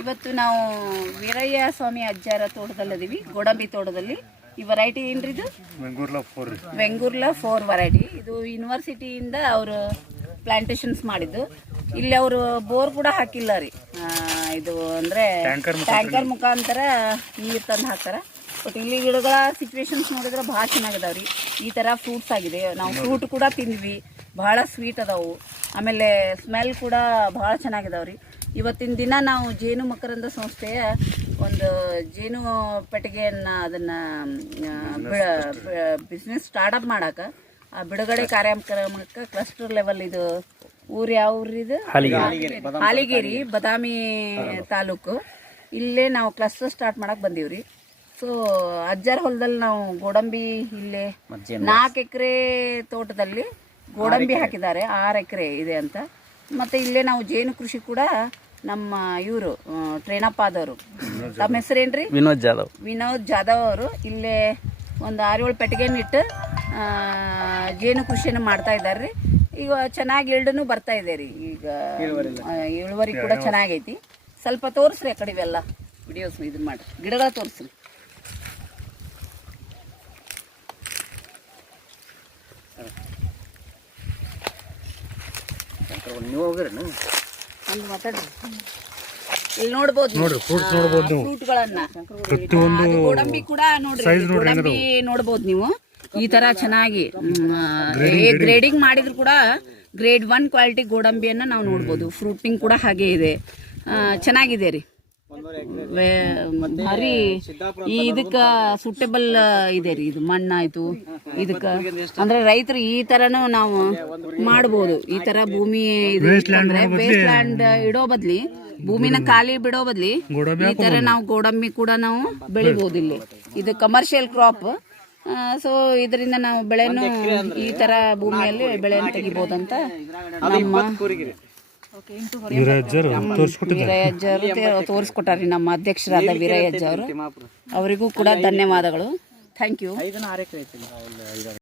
ಇವತ್ತು ನಾವು ವೀರಯ್ಯ ಸ್ವಾಮಿ ಅಜ್ಜಾರ ತೋಟದಲ್ಲಿದ್ದೀವಿ ಗೋಡಂಬಿ ತೋಟದಲ್ಲಿ. ಈ ವೆರೈಟಿ ಏನ್ರಿ ಇದು? ಬೆಂಗೂರ್ಲ ಫೋರ್ ರೀ. ವೆಂಗೂರ್ಲ ಫೋರ್ ವೆರೈಟಿ ಇದು ಯೂನಿವರ್ಸಿಟಿಯಿಂದ ಅವರು ಪ್ಲಾಂಟೇಶನ್ಸ್ ಮಾಡಿದ್ದು. ಇಲ್ಲಿ ಅವರು ಬೋರ್ ಕೂಡ ಹಾಕಿಲ್ಲ ರೀ. ಇದು ಅಂದರೆ ಟ್ಯಾಂಕರ್ ಮುಖಾಂತರ. ನೀರು ತಂದು ಹಾಕ್ತಾರೆ. ಬಟ್ ಇಲ್ಲಿ ಗಿಡಗಳ ಸಿಚುವೇಶನ್ಸ್ ನೋಡಿದ್ರೆ ಭಾಳ ಚೆನ್ನಾಗಿದಾವೆ ರೀ. ಈ ಥರ ಫ್ರೂಟ್ಸ್ ಆಗಿದೆ. ನಾವು ಫ್ರೂಟ್ ಕೂಡ ತಿಂದ್ವಿ. ಭಾಳ ಸ್ವೀಟ್ ಅದಾವು. ಆಮೇಲೆ ಸ್ಮೆಲ್ ಕೂಡ ಭಾಳ ಚೆನ್ನಾಗಿದಾವೆ ರೀ ಇವತ್ತಿನ ದಿನ ನಾವು ಜೇನು ಮಕರಂದ ಸಂಸ್ಥೆಯ ಒಂದು ಜೇನು ಪೆಟ್ಟಿಗೆಯನ್ನು ಅದನ್ನು ಬಿಸ್ನೆಸ್ ಸ್ಟಾರ್ಟಪ್ ಮಾಡಕ್ಕೆ ಆ ಬಿಡುಗಡೆ ಕಾರ್ಯಕ್ರಮಕ್ಕೆ ಕ್ಲಸ್ಟರ್ ಲೆವೆಲ್ ಇದು ಊರು ಯಾವ ಊರು ಇದು? ಹಾಲಿಗೇರಿ. ಬದಾಮಿ ತಾಲೂಕು. ಇಲ್ಲೇ ನಾವು ಕ್ಲಸ್ಟರ್ ಸ್ಟಾರ್ಟ್ ಮಾಡಕ್ಕೆ ಬಂದೀವ್ರಿ. ಸೊ ಅಜ್ಜಾರ್ ಹೊಲದಲ್ಲಿ ನಾವು ಗೋಡಂಬಿ ಇಲ್ಲೇ ನಾಲ್ಕು ಎಕರೆ ತೋಟದಲ್ಲಿ ಗೋಡಂಬಿ ಹಾಕಿದ್ದಾರೆ ಆರು ಎಕರೆ ಇದೆ ಅಂತ. ಮತ್ತೆ ಇಲ್ಲೇ ನಾವು ಜೇನು ಕೃಷಿ ಕೂಡ ನಮ್ಮ ಇವರು ಟ್ರೇನಪ್ಪ ಆದವರು ತಮ್ಮ ಹೆಸರೇನ್ರಿ? ವಿನೋದ್ ಜಾಧವ್. ವಿನೋದ್ ಜಾಧವ್ ಅವರು ಇಲ್ಲೇ ಒಂದು ಆರು ಏಳು ಪೆಟ್ಟಿಗೆನಿಟ್ಟು ಆ, ಜೇನು ಕೃಷಿಯನ್ನು ಮಾಡ್ತಾ ಇದ್ದಾರೆ ರೀ ಈಗ ಚೆನ್ನಾಗಿ ಇಲ್ಡನು ಬರ್ತಾ ಇದೆ ರೀ. ಈಗ ಇಳುವರಿ ಕೂಡ ಚೆನ್ನಾಗೈತಿ. ಸ್ವಲ್ಪ ತೋರಿಸ್ರಿ ಆ ಕಡೆ ಇವೆಲ್ಲ. ವಿಡಿಯೋಸ್ ಇದನ್ನ ಮಾಡಿ ಗಿಡಗಳ ತೋರಿಸ್ರಿ. ನೀವು ಹೋಗಿರಿ ಒಂದು ಮಾತಾಡ್ರಿ. ಇಲ್ಲಿ ನೋಡ್ಬೋದು ನೋಡ್ರಿ ಫ್ರೂಟ್ಸ್ ನೋಡ್ಬೋದು ನೀವು. ಫ್ರೂಟ್ಗಳನ್ನ. ಅದು ಗೋಡಂಬಿ ಕೂಡ ನೋಡ್ರಿ. ಗೋಡಂಬಿ ನೋಡ್ಬೋದು ನೀವು. ಈ ತರ ಚೆನ್ನಾಗಿ ಗ್ರೇಡಿಂಗ್ ಮಾಡಿದ್ರು ಕೂಡ ಗ್ರೇಡ್ ಒನ್ ಕ್ವಾಲಿಟಿ ಗೋಡಂಬಿಯನ್ನ ನಾವು ನೋಡ್ಬೋದು. ಫ್ರೂಟಿಂಗ್ ಕೂಡ ಹಾಗೆ ಇದೆ. ಆ, ಚೆನ್ನಾಗಿದೆ ರೀ. ವೇ- ಭಾರಿ ಈ ಇದಕ್ಕ ಸೂಟೇಬಲ್ ಇದೆ ರೀ ಇದು ಮಣ್ಣಾಯ್ತು. ಇದಕ್ಕ. ಅಂದ್ರೆ ರೈತರು ಈ ತರನು ನಾವು ಮಾಡಬಹುದು ಈ ತರ ಭೂಮಿ ಅಂದ್ರೆ ವೇಸ್ಟ್ ಲ್ಯಾಂಡ್ ಇಡೋ ಬದ್ಲಿ ಭೂಮಿನ ಖಾಲಿ ಬಿಡೋ ಬದ್ಲಿ ಈ ತರ ನಾವು ಗೋಡಂಬಿ ಕೂಡ ನಾವು ಬೆಳಿಬಹುದು ಇಲ್ಲಿ. ಇದು ಕಮರ್ಷಿಯಲ್ ಕ್ರಾಪ್ ಸೊ ಇದರಿಂದ ನಾವು ಬೆಳೆನು ಈ ತರ ಭೂಮಿಯಲ್ಲಿ ಬೆಳೆಯನ್ನು ತೆಗಿಬಹುದಂತ ನಮ್ಮ ತೋರಿಸ್ಕೊಟ್ಟಾರಿ ನಮ್ಮ ಅಧ್ಯಕ್ಷರಾದ ವೀರಯ್ಯಜ್ಜ ಅವರು ಅವರಿಗೂ ಕೂಡ ಧನ್ಯವಾದಗಳು. Thank you